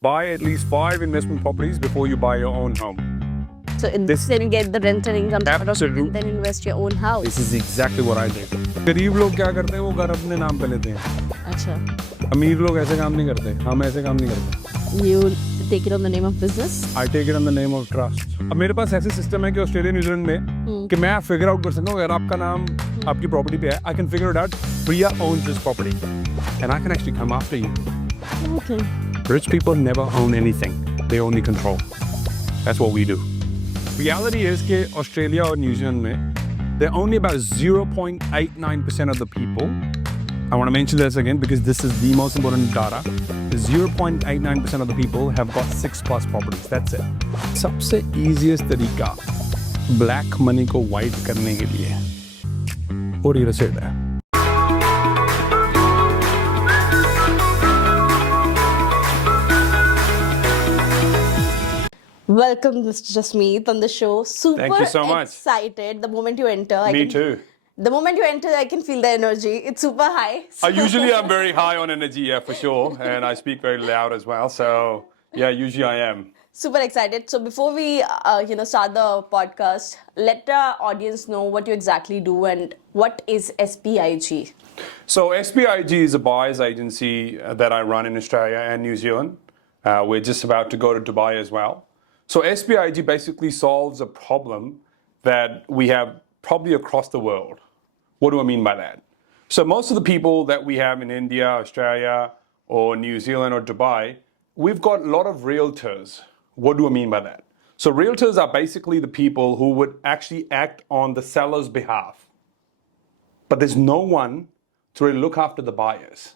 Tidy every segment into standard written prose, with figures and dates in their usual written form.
Buy at least 5 investment properties before you buy your own home. So then get the rental income sort of, Absolutely. and then invest your own house. This is exactly what I did. गरीब लोग क्या करते हैं वो घर अपने नाम पे लेते हैं. अच्छा. अमीर लोग ऐसे काम नहीं करते. हम ऐसे काम नहीं करते. You take it on the name of business? I take it on the name of trust. अब मेरे पास ऐसे सिस्टम है कि ऑस्ट्रेलिया न्यूजीलैंड में कि मैं फिगर आउट कर सकता हूँ अगर आपका नाम आपकी प्रॉपर्टी पे है. I can figure it out. Priya owns this property and I can actually come after you. Okay. Rich people never own anything. They only control. That's what we do. Reality is कि Australia और New Zealand में they're only about 0.89% of the people. I want to mention this again because this is the most important data. 0.89% of the people have got 6+ properties. That's it. सबसे easiest तरीका black money को white करने के लिए वो real estate है. Welcome, Mr. Jasmeet, on the show. Super Thank you so much. excited the moment you enter. Me too. The moment you enter, I can feel the energy. It's super high. So Usually I'm very high on energy, yeah, for sure. And I speak very loud as well. So, yeah, usually I am. super excited. So before we, start the podcast, let the audience know what you exactly do and what is SPIG. So SPIG is a buyer's agency that I run in Australia and New Zealand. We're just about to go to Dubai as well. So SPIG basically solves a problem that we have probably across the world. What do I mean by that? So most of the people that we have in India, Australia, or New Zealand or Dubai, we've got a lot of realtors. What do I mean by that? So realtors are basically the people who would actually act on the seller's behalf. But there's no one to really look after the buyers.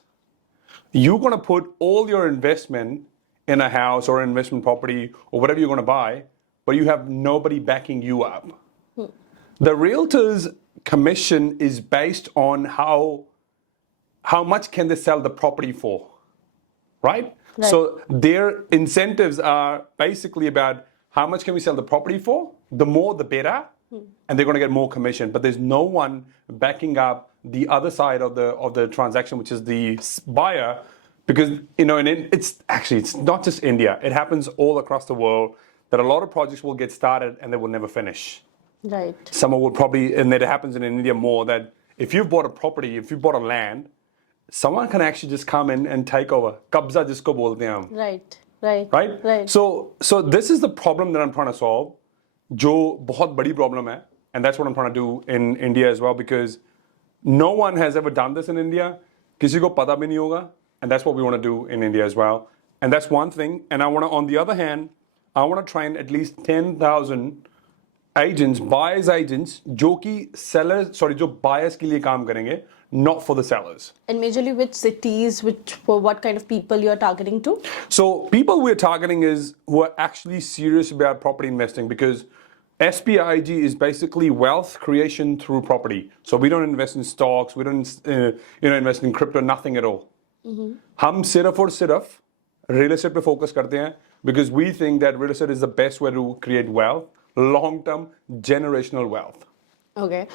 You're going to put all your investment in a house or an investment property or whatever you're going to buy, but you have nobody backing you up. The realtor's commission is based on how much can they sell the property for, right? So their incentives are basically about how much can we sell the property for? The more, the better, and they're going to get more commission. But there's no one backing up the other side of the transaction, which is the buyer. Because, and it's not just India. It happens all across the world that a lot of projects will get started and they will never finish. Right. Some will probably, and that happens in India more, that if you've bought a property, if you've bought a land, someone can actually just come in and take over. Kabza jisko bolte hain hum. Right? So this is the problem that I'm trying to solve, जो बहुत बड़ी problem है, and that's what I'm trying to do in India as well, because no one has ever done this in India. किसी को पता भी नहीं होगा. And that's what we want to do in India as well. And that's one thing. And on the other hand, I want to train at least 10,000 agents, buyers agents, जो buyers के लिए काम करेंगे, not for the sellers. And majorly which cities, for what kind of people you're targeting to? So people we're targeting is who are actually serious about property investing, because SPIG is basically wealth creation through property. So we don't invest in stocks, we don't invest in crypto, nothing at all. हम सिर्फ और सिर्फ real estate पे focus करते हैं because we think that real estate is the best way to create wealth, long-term generational wealth. Okay.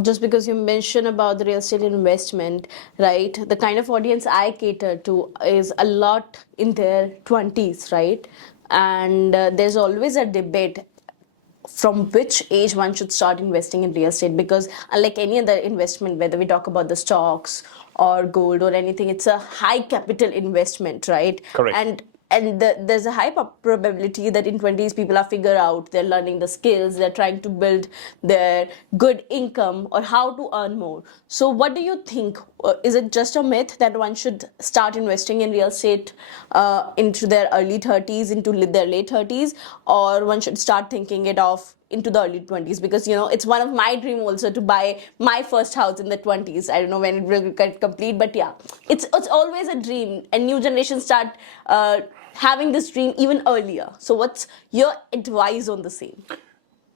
Just because you mentioned about the real estate investment, right? The kind of audience I cater to is a lot in their 20s, right? And there's always a debate from which age one should start investing in real estate, because unlike any other investment, whether we talk about the stocks or gold or anything, it's a high capital investment, right? Correct. And there's a high probability that in 20s people are figure out, they're learning the skills, they're trying to build their good income or how to earn more. So what do you think? Is it just a myth that one should start investing in real estate into their early 30s, into their late 30s, or one should start thinking it of into the early 20s? Because it's one of my dream also to buy my first house in the 20s. I don't know when it will get complete, but yeah, it's always a dream, and new generations start having this dream even earlier. So what's your advice on the same?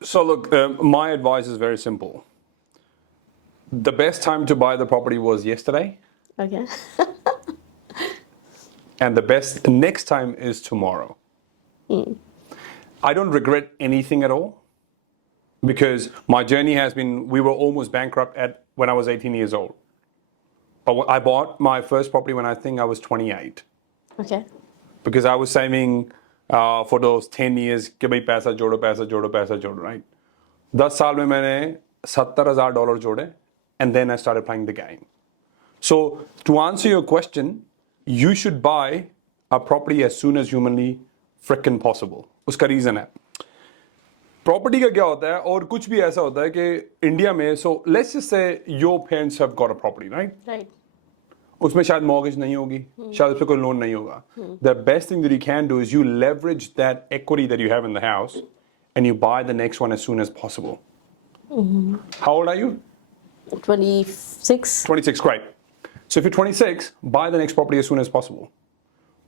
So look, my advice is very simple. The best time to buy the property was yesterday. Okay. And the best next time is tomorrow. I don't regret anything at all, because my journey has been, we were almost bankrupt when I was 18 years old. But I bought my first property when I think I was 28. Okay. because I was saving for those 10 years कि भाई पैसा जोड़ो पैसा जोड़ो पैसा जोड़ो, right? 10 साल में मैंने $70,000 जोड़े and then I started playing the game. So to answer your question, you should buy a property as soon as humanly freaking possible. उसका रीजन है, प्रॉपर्टी का क्या होता है और कुछ भी ऐसा होता है कि इंडिया में, so let's just say your parents have got a property, right? Right. उसमें शायद मॉर्गेज नहीं होगी, शायद उस पर कोई लोन नहीं होगा. The best thing that you can do is you leverage that equity that you have in the house and you buy the next one as soon as possible. How old are you? 26. 26, great. So if you're 26, buy the next property as soon as possible.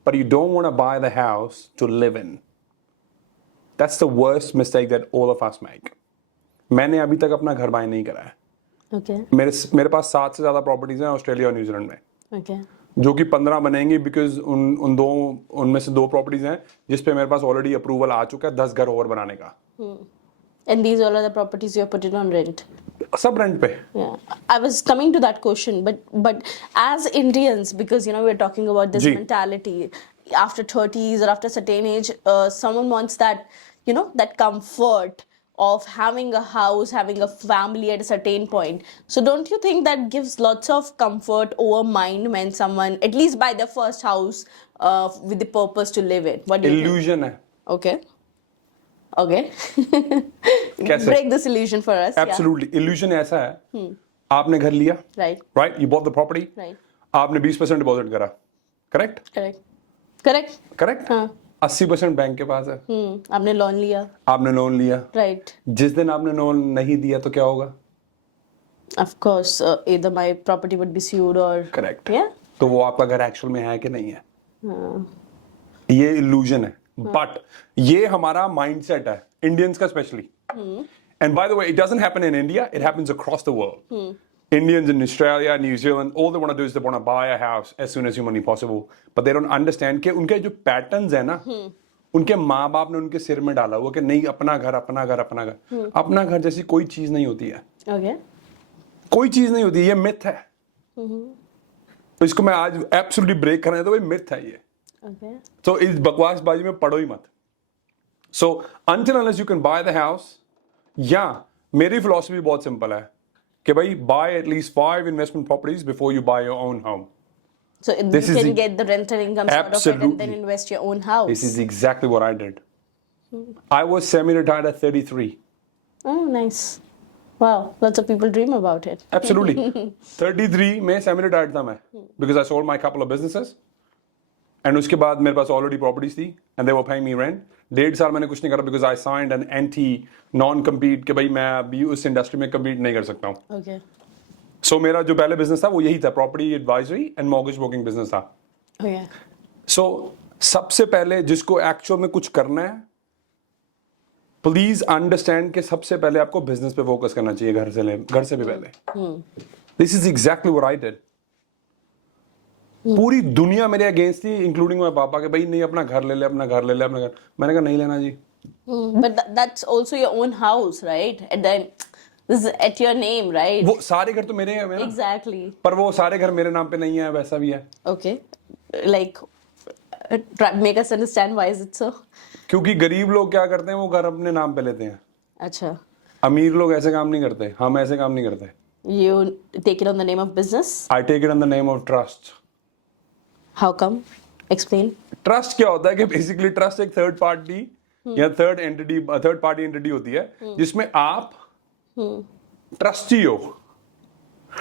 But you don't want to buy the house to live in. That's the worst mistake that all of us make. मैंने अभी तक अपना घर bye नहीं करा है. Okay. मेरे पास 7 से ज़्यादा प्रॉपर्टीज हैं ऑस्ट्रेलिया और न्यूजीलैंड में, Okay. जो कि 15 बनेंगी बिकॉज उनमें से 2 प्रॉपर्टीज हैं जिस पे मेरे पास ऑलरेडी अप्रूवल आ चुका है 10 घर और बनाने का. And these all are the properties you're putting on rent. सब रेंट पे. Yeah, I was coming to that question, but as Indians, because we're talking about this जी. mentality after 30s or after certain age, someone wants that that comfort of having a house, having a family at a certain point. So don't you think that gives lots of comfort over mind when someone at least buy their first house with the purpose to live in? What do you think? Illusion है. Okay. Okay. कैसे? Break this illusion for us. Absolutely. Illusion ऐसा है, आपने घर लिया, Yeah. Right. Right? You bought the property, Right. आपने 20% deposit करा, correct? Correct. Correct. Correct. हाँ. 80% बैंक के पास है, आपने लोन लिया. आपने लोन लिया. Right. जिस दिन आपने लोन नहीं दिया तो क्या होगा? Of course, either my property would be sued or. Correct. Yeah. तो वो आपका घर एक्चुअल में है कि नहीं है? हाँ. ये इल्यूजन है. बट ये हमारा माइंडसेट है, इंडियंस का specially. And bye the way, it doesn't happen in India, it happens across the world. Indians in Australia, New Zealand, all they want to do is they want to buy a house as soon as humanly possible. But they don't understand कि उनके जो patterns है ना, उनके माँ बाप ने उनके सिर में डाला हुआ कि नहीं, अपना घर अपना घर अपना घर. अपना घर जैसी कोई चीज नहीं होती है. Okay. कोई चीज नहीं होती, ये मिथ है. तो इसको मैं आज एब्सोल्युटली ब्रेक करना है, तो भाई मिथ है ये. Okay. तो इस बकवासबाजी में पड़ो ही मत. सो until unless you can buy the house, या मेरी फिलॉसफी बहुत सिंपल है कि भाई buy at least 5 investment properties before you buy your own home. So This you is can the- get the rental income sort of it and then Absolutely. invest your own house. This is exactly what I did. I was semi-retired at 33. Oh, nice. Wow, lots of people dream about it. Absolutely. 33 में semi-retired था मैं, because I sold my couple of businesses. And उसके बाद मेरे पास already properties थी and they were paying me rent. 1.5 साल मैंने कुछ नहीं करा because I signed an non-compete कि भाई मैं अभी उस इंडस्ट्री में compete नहीं कर सकता हूँ. Okay. So मेरा जो पहले बिजनेस था वो यही था, property advisory and mortgage broking business था. Okay. सो सबसे पहले जिसको एक्चुअल में कुछ करना है, प्लीज अंडरस्टैंड कि सबसे पहले आपको बिजनेस पे फोकस करना चाहिए, घर से भी पहले. This is exactly what I did. पूरी दुनिया मेरे अगेंस्ट थी, इंक्लूडिंग माय पापा, के भाई नहीं अपना घर ले ले, अपना घर ले ले, अपना घर. मैंने कहा नहीं लेना जी. But that's also your own house, right? And then this is at your name, right? वो सारे घर तो मेरे हैं ना, Exactly. पर वो सारे घर मेरे नाम पे नहीं है, वैसा भी है. Okay. Like, make us understand why is it so? क्योंकि गरीब लोग क्या करते हैं, वो घर अपने नाम पे लेते हैं. Acha. अमीर लोग ऐसे काम नहीं करते, हम ऐसे काम नहीं करते. You take it on the name of business? I take it on the name of trust. How come? Explain. Trust क्या होता है कि बेसिकली ट्रस्ट एक थर्ड पार्टी या थर्ड पार्टी एंटिटी होती है जिसमें आप ट्रस्टी हो.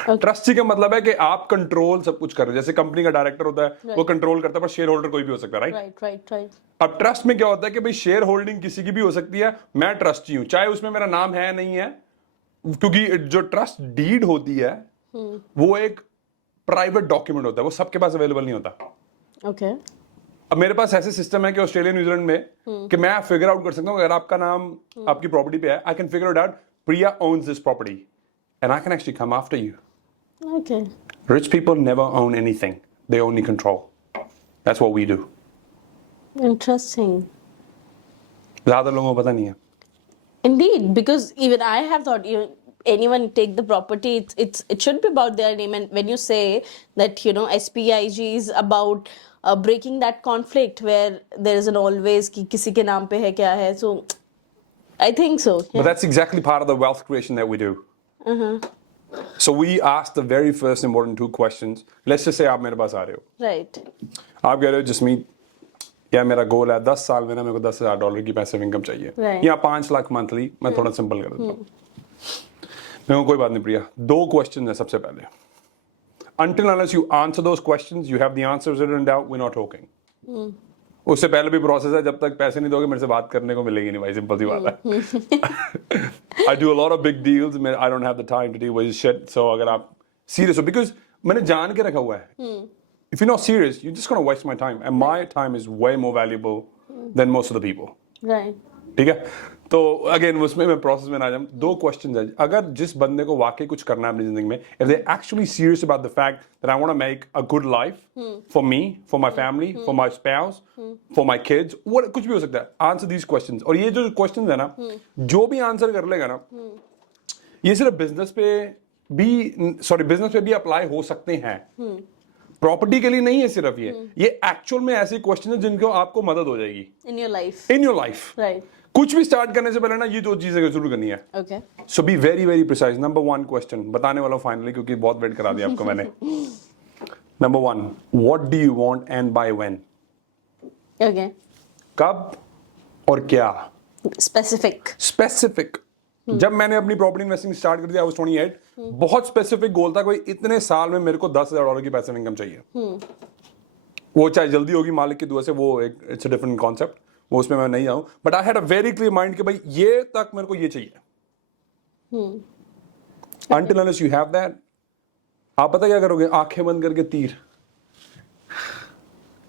ट्रस्टी का मतलब है कि आप कंट्रोल सब कुछ कर रहे हो. जैसे कंपनी का डायरेक्टर होता है, वो कंट्रोल करता है, पर शेयर होल्डर कोई भी हो सकता है, राइट? Right. अब ट्रस्ट में क्या होता है कि भाई शेयर होल्डिंग किसी की भी हो सकती है, मैं ट्रस्टी हूं, चाहे उसमें मेरा नाम है नहीं है, क्योंकि जो ट्रस्ट डीड होती है वो एक प्राइवेट डॉक्यूमेंट होता है, वो सबके पास अवेलेबल नहीं होता. Okay. अब मेरे पास ऐसे सिस्टम है कि ऑस्ट्रेलिया न्यूजीलैंड में कि मैं फिगर आउट कर सकता हूँ, अगर आपका नाम आपकी प्रॉपर्टी पे है, I can figure out Priya ons this property and I can actually come after you. Okay. Rich people never own anything, they only control. That's what we do. Interesting. ज्यादा लोगों को पता नहीं है. Indeed, because even I have thought, anyone take the property, it should be about their name. And when you say that, you know, SPIG is about breaking that conflict where there is an always कि किसी के नाम पे है क्या है, so I think so. But Yeah. that's exactly part of the wealth creation that we do. So we ask the very first important 2 questions. Let's just say आप मेरे पास आ रहे हो. Right. आप कह रहे हो जसमीत, या मेरा गोल है 10 साल में ना मेरे को $10,000 की पैसिव इनकम चाहिए, Right. या 5 लाख मंथली. मैं थोड़ा सिंपल कर देता हूँ. मेरे को कोई बात नहीं प्रिया, 2 क्वेश्चन है सबसे पहले. Until unless you answer those questions, you have the answers written down, we're not talking. उससे पहले भी प्रोसेस है, जब तक पैसे नहीं दोगे मेरे से बात करने को मिलेगी नहीं भाई, सिंपल सी बात है. I do a lot of big deals, I don't have the time to deal with shit. So अगर आप serious हो, because मैंने जान के रखा हुआ है. If you're not serious, you're just going to waste my time, and my time is way more valuable than most of the people. Right. ठीक है. तो अगेन उसमें मैं प्रोसेस में आ जाऊँ. 2 क्वेश्चन है. अगर जिस बंदे को वाकई कुछ करना है अपनी जिंदगी में, if they're actually serious about the fact that I want to make a good life for me, for my family, for my spouse, for my kids, what कुछ भी हो सकता है. Answer these questions. और ये जो क्वेश्चन है ना, जो भी आंसर कर लेगा ना, ये सिर्फ बिजनेस पे भी अप्लाई हो सकते हैं. प्रॉपर्टी के लिए नहीं है सिर्फ ये एक्चुअल में ऐसे क्वेश्चन है जिनको आपको मदद हो जाएगी In your life. In your life. Right. कुछ भी स्टार्ट करने से पहले ना ये 2 चीजें जरूर करनी है. Okay. So be very very precise. Number 1 question बताने वाला हूं फाइनली, क्योंकि बहुत वेट करा दिया आपको मैंने. Number 1, what do you want and by when? Okay. कब और क्या? Specific. स्पेसिफिक. जब मैंने अपनी प्रॉपर्टी इन्वेस्टिंग स्टार्ट कर दिया, I was 28. बहुत स्पेसिफिक गोल था, कोई इतने साल में मेरे को $10,000 की पैसिव इनकम चाहिए. वो चाहे जल्दी होगी मालिक की दुआ से, वो एक इट्स अ डिफरेंट कॉन्सेप्ट, वो उसमें मैं नहीं आऊं. But I had a very clear mind कि भाई ये तक मेरे को ये चाहिए. Until unless you have that, आप पता क्या करोगे? आंखें बंद करके तीर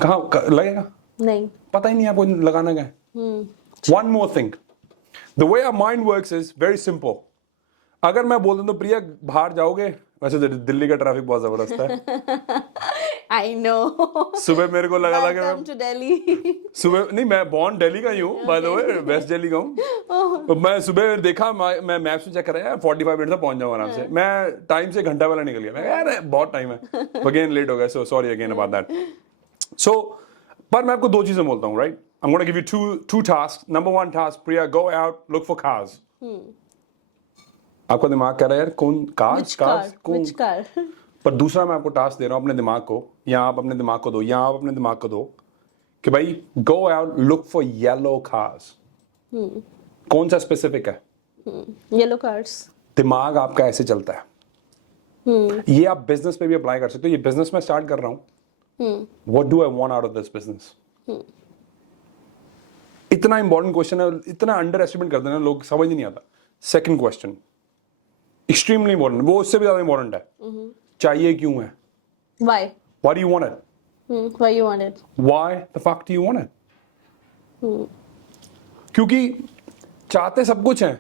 कहाँ लगेगा नहीं. पता ही नहीं आपको लगाना क्या है. One more thing, the way our mind works is very simple. अगर मैं बोल दूं तो प्रिया बाहर जाओगे, वैसे दिल्ली का ट्रैफिक बहुत जबरदस्त है. I know. सुबह मेरे को लगा था कि Welcome to Delhi. सुबह नहीं, मैं बॉर्न दिल्ली का ही हूँ by the way, west Delhi का हूँ. तो मैं सुबह देखा, मैं मैप्स में चेक कर रहा यार 45 मिनट में पहुंच जाऊँ आराम से. मैं टाइम से घंटा वाला निकल गया. मैं यार बहुत टाइम है, अगेन लेट हो गया, so sorry again about that. So पर मैं आपको 2 चीजें बोलता हूँ, right? I'm going to give you two tasks. Number 1 task, Priya, go out, look for cars. आपका दिमाग कह रहा है यार कौन Which car? Which car? पर दूसरा मैं आपको टास्क दे रहा हूं अपने दिमाग को, या आप अपने दिमाग को दो, या आप अपने दिमाग को दो कि भाई go out, look for yellow cars. कौन सा स्पेसिफिक है? Yellow cars. दिमाग आपका ऐसे चलता है. ये आप बिजनेस पे भी अप्लाई कर सकते हो. ये बिजनेस में स्टार्ट कर रहा हूं. What do I want out of this business? इतना इंपॉर्टेंट क्वेश्चन है, इतना अंडर एस्टिमेट करते हैं लोग, समझ नहीं आता. सेकंड क्वेश्चन एक्सट्रीमली इंपॉर्टेंट, वो उससे भी ज्यादा इंपॉर्टेंट है. चाहिए क्यों है? Why? Why do you want it? Why you want it? Why the fuck do you want it? क्योंकि चाहते सब कुछ है.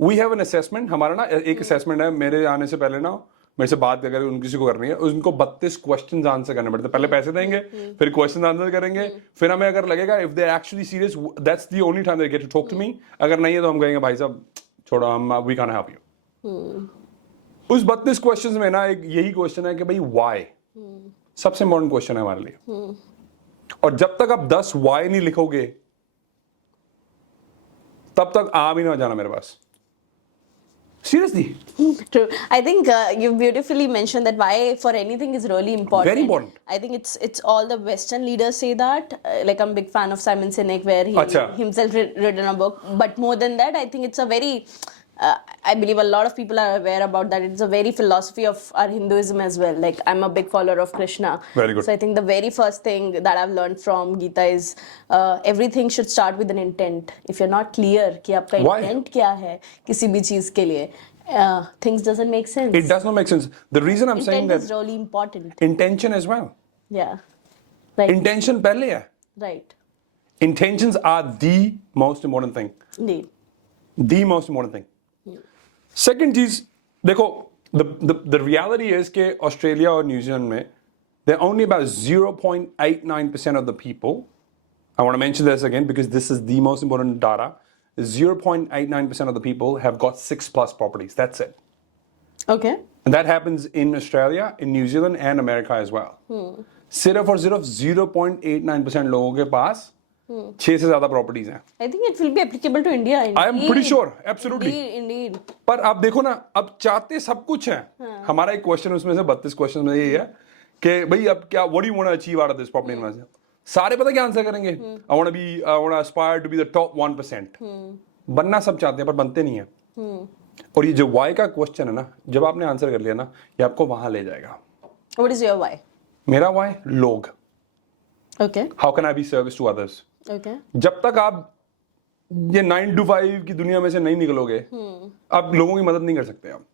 We have an assessment. हमारा ना एक असेसमेंट है, मेरे आने से पहले ना मेरे से बात अगर उन किसी को करनी है, उनको 32 क्वेश्चन आंसर करने पड़ते. पहले पैसे देंगे, फिर क्वेश्चन आंसर करेंगे, फिर हमें अगर लगेगा if they actually serious, that's the only time they get to talk to me. अगर नहीं है तो हम कहेंगे भाई साहब छोड़ो, हम वी कैन हेल्प यू. उस 32 क्वेश्चन में ना एक यही क्वेश्चन है कि भाई व्हाई सबसे इंपॉर्टेंट क्वेश्चन है हमारे लिए. और जब तक आप 10 व्हाई नहीं लिखोगे तब तक आ भी ना जाना मेरे पास. Seriously. True. I think you beautifully mentioned that why for anything is really important. Very important. I think it's all the Western leaders say that. Like I'm a big fan of Simon Sinek, where he himself written a book. But more than that, I think it's a very I believe a lot of people are aware about that. It's a very philosophy of our Hinduism as well. Like I'm a big follower of Krishna. Very good. So I think the very first thing that I've learned from Gita is everything should start with an intent. If you're not clear कि आपका intent क्या है किसी भी चीज के लिए, things doesn't make sense. It does not make sense. The reason I'm saying that intent is really important. Intention as well. Yeah. Right. Intention पहले है. Right. Intentions are the most important thing. Indeed. The most important thing. Second चीज देखो, the reality is कि Australia और New Zealand में there are only about 0.89% of the people. I want to mention this again because this is the most important data. 0.89% of the people have got 6+ properties. That's it. Okay. And that happens in Australia, in New Zealand and America as well. सिर्फ और सिर्फ 0.89% लोगों के पास 6 से ज्यादा properties हैं. I think it will be applicable to India. I am pretty sure, absolutely. Indeed. पर आप देखो ना, अब चाहते सब कुछ है. हमारा एक क्वेश्चन उसमें से 32 क्वेश्चन में यही है कि भाई अब क्या, what do you want to achieve out of this property investment. सारे पता क्या आंसर करेंगे, I want to aspire to be the top 1%. बनना सब चाहते हैं पर बनते नहीं है. और ये जो वाई का क्वेश्चन है ना, जब आपने आंसर कर लिया ना, ये आपको वहां ले जाएगा. What is your why? मेरा वाई लोग. Okay. How can I be service to others. Okay. जब तक आप ये 9 to 5 की दुनिया में से नहीं निकलोगे, आप लोगों की मदद नहीं कर सकते. आप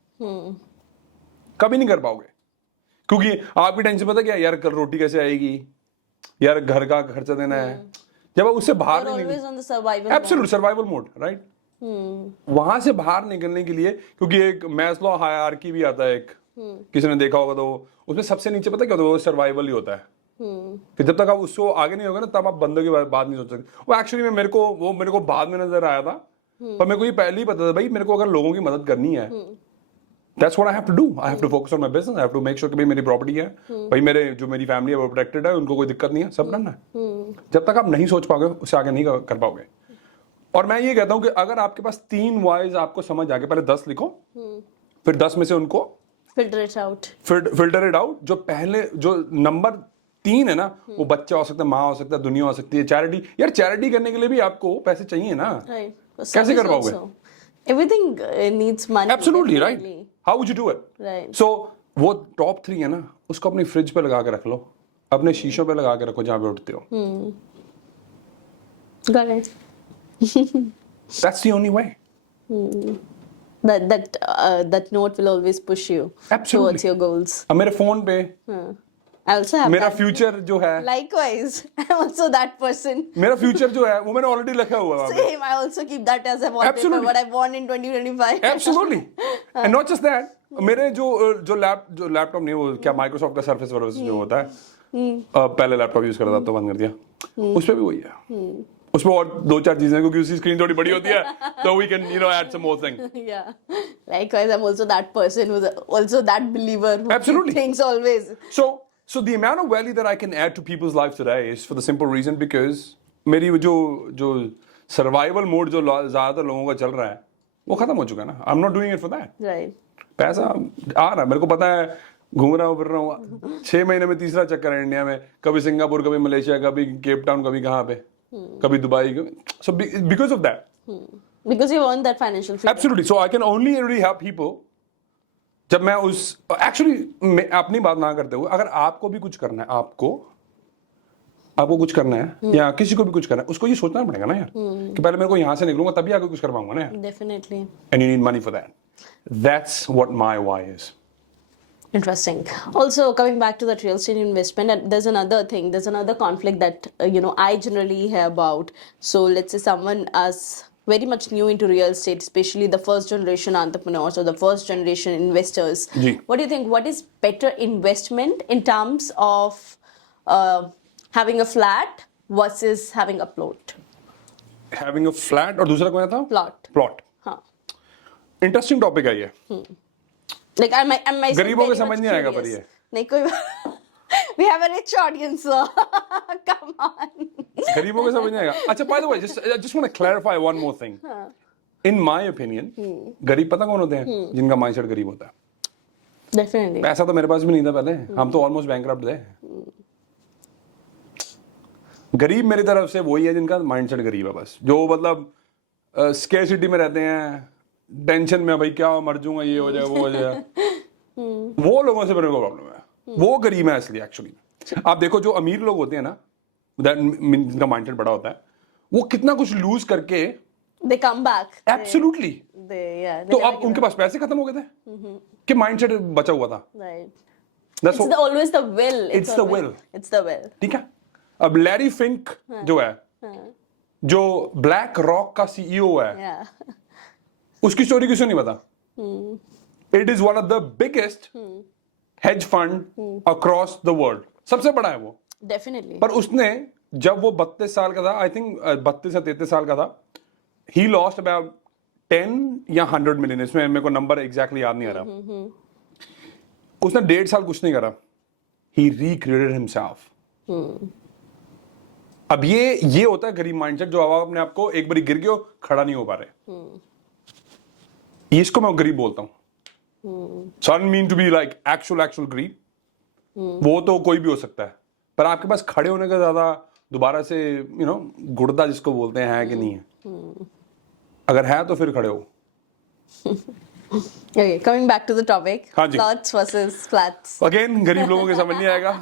कभी नहीं कर पाओगे, क्योंकि आपकी टेंशन पता क्या है, यार कल रोटी कैसे आएगी, यार घर का खर्चा देना है. जब आप उससे बाहर You're नहीं always on the survival. Absolute survival mode, right. वहां से बाहर निकलने के लिए, क्योंकि एक मैस्लो हायरार्की भी आता है एक, किसी ने देखा होगा तो उसमें सबसे नीचे पता क्या होता है, वो सर्वाइवल ही होता है. कि जब तक आप उसको आगे नहीं होगा ना, तब आप बंदों की बात नहीं सोच सकते. वो एक्चुअली में मेरे को बाद में नजर आया था, पर मेरे को ये पहले ही पता था भाई, मेरे को अगर लोगों की मदद करनी है, that's what I have to do. I have to focus on my business. I have to make sure कि भाई मेरी प्रॉपर्टी है, भाई मेरी फैमिली है वो प्रोटेक्टेड है, उनको कोई दिक्कत नहीं है, सब डन है. जब तक आप नहीं सोच पाओगे, उससे आगे नहीं कर पाओगे. और मैं ये कहता हूं कि अगर आपके पास 3 वाइज आपको समझ आ गए, पहले 10 लिखो, फिर 10 में से उनको Filter it out. जो पहले जो नंबर 3 है ना, वो बच्चा हो सकता है, माँ हो सकता है, दुनिया हो सकती है, चैरिटी. यार चैरिटी करने के लिए भी आपको पैसे चाहिए ना. Right. कैसे कर पाओगे? Everything needs money. Absolutely, right. definitely. How would you do it? Right. So वो टॉप 3 है ना, उसको अपनी फ्रिज पे लगा के रख लो, अपने शीशों पे लगा के रखो जहां पे उठते हो. Got it. That's the only way. That note will always push you Absolutely. towards your goals. अब मेरे फोन पे I also have मेरा that. फ्यूचर जो है, Likewise, I'm also that person. मेरा फ्यूचर जो है वो मैंने ऑलरेडी लिखा हुआ है वहाँ पे. Same. I also keep that as a wallpaper. Absolutely. What I want in 2025. Absolutely. And not just that, मेरे जो लैपटॉप नहीं, वो क्या माइक्रोसॉफ्ट का सर्फेस वर्फेस जो होता है, पहले लैपटॉप यूज करता था तो बंद कर दिया. उस पे भी वही है. उसमें और 2-4 चीजें हैं, क्योंकि उसकी स्क्रीन थोड़ी बड़ी होती है, तो we can add some more thing. Yeah. Likewise, I'm also that person who's also that believer who Absolutely. thinks always. So the amount of value that I can add to people's lives today is for the simple reason because मेरी जो survival mode जो ज्यादातर लोगों का चल रहा है, वो खत्म हो चुका है ना. I'm not doing it for that. Right. पैसा आ रहा है, मेरे को पता है, घूम रहा हूँ फिर रहा हूँ. 6 महीने में तीसरा चक्कर है इंडिया में, कभी सिंगापुर, कभी मलेशिया, कभी केप टाउन, कभी कहाँ पे, कभी Dubai. So because of that. Because you want that financial freedom. Absolutely. So I can only really help people. जब मैं मैं अपनी बात ना करते हुए, अगर आपको भी कुछ करना है, आपको कुछ करना है या किसी को भी कुछ करना है, उसको ये सोचना पड़ेगा ना यार, कि पहले मेरे को यहाँ से निकलूंगा तभी आगे कुछ कर पाऊंगा ना यार. Definitely. And you need money for that. That's what my why is. Interesting. Also, coming back to that real estate investment, and there's another conflict that I generally hear about. So let's say someone is very much new into real estate, especially the first generation entrepreneurs or the first generation investors. Ji. What do you think? What is better investment in terms of having a flat versus having a plot? Having a flat और दूसरा कौन था? Plot. हाँ. Interesting topic है ये. Like am I गरीबों को very समझ much नहीं आएगा पर curious? ये. नहीं कोई We have a rich audience, sir. Come on. गरीबों को समझ नहीं आएगा. अच्छा, by the way, I just want to clarify one more thing. In my opinion, गरीब पता कौन होते हैं? जिनका माइंडसेट गरीब होता है. Definitely. पैसा तो मेरे पास भी नहीं था पहले, हम तो ऑलमोस्ट बैंकरप्ट थे. गरीब मेरी तरफ से वही है जिनका माइंडसेट गरीब है, बस जो मतलब स्केर्सिटी में रहते हैं, टेंशन में, भाई क्या मर जाऊंगा, ये हो जाए, वो हो जाए. वो लोगों से मेरे को प्रॉब्लम है. वो गरीब है इसलिए. एक्चुअली आप देखो, जो अमीर लोग होते हैं ना, जिनका माइंडसेट बड़ा होता है, वो कितना कुछ लूज करके They come back. Absolutely. They तो अब उनके पास पैसे खत्म हो गए थे कि माइंडसेट बचा हुआ था. Right. That's It's always the will. It's the will. It's the will. ठीक है. अब लैरी फिंक जो है, जो ब्लैक रॉक का सीईओ है, Yeah. उसकी स्टोरी किसी नहीं पता. It is one of the biggest hedge fund across the world. सबसे बड़ा है वो. Definitely. पर उसने, जब वो 32 साल का था, आई थिंक 32 या 33 साल का था, ही लॉस्ट अबाउट 10 या 100 मिलियन, इसमें मेरे को नंबर एग्जैक्टली याद नहीं आ रहा, उसने 1.5 साल कुछ नहीं करा, ही रिक्रिएटेड हिमसेल्फ। अब ये होता है गरीब माइंडसेट, जो आप अपने आप को एक बारी गिर गए हो, खड़ा नहीं हो पा रहे। ये इसको मैं गरीब बोलता हूँ। So I mean to be like actual गरीब, वो तो कोई भी हो सकता है, पर आपके पास खड़े होने का ज्यादा दोबारा से गुर्दा जिसको बोलते हैं, है कि नहीं है? अगर है तो फिर खड़े हो। Okay, coming back to the topic. हाँ जी। Plots versus flats. अगेन गरीब लोगों के समझ नहीं आएगा,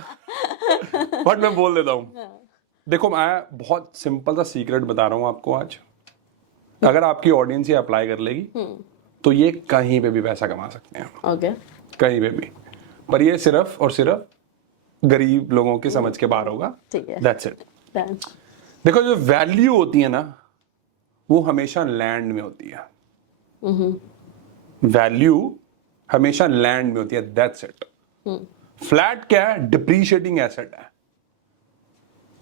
बट मैं बोल देता हूँ। देखो, मैं बहुत सिंपल सा सीक्रेट बता रहा हूँ आपको आज। अगर आपकी ऑडियंस ये अप्लाई कर लेगी तो ये कहीं पे भी पैसा कमा सकते हैं। Okay. कहीं पे भी, पर ये सिर्फ और सिर्फ गरीब लोगों के समझ के बाहर होगा। ठीक है। That's it. Done. देखो, जो वैल्यू होती है ना, वो हमेशा लैंड में होती है। वैल्यू हमेशा लैंड में होती है। That's it. फ्लैट क्या है? डिप्रीशिएटिंग एसेट है।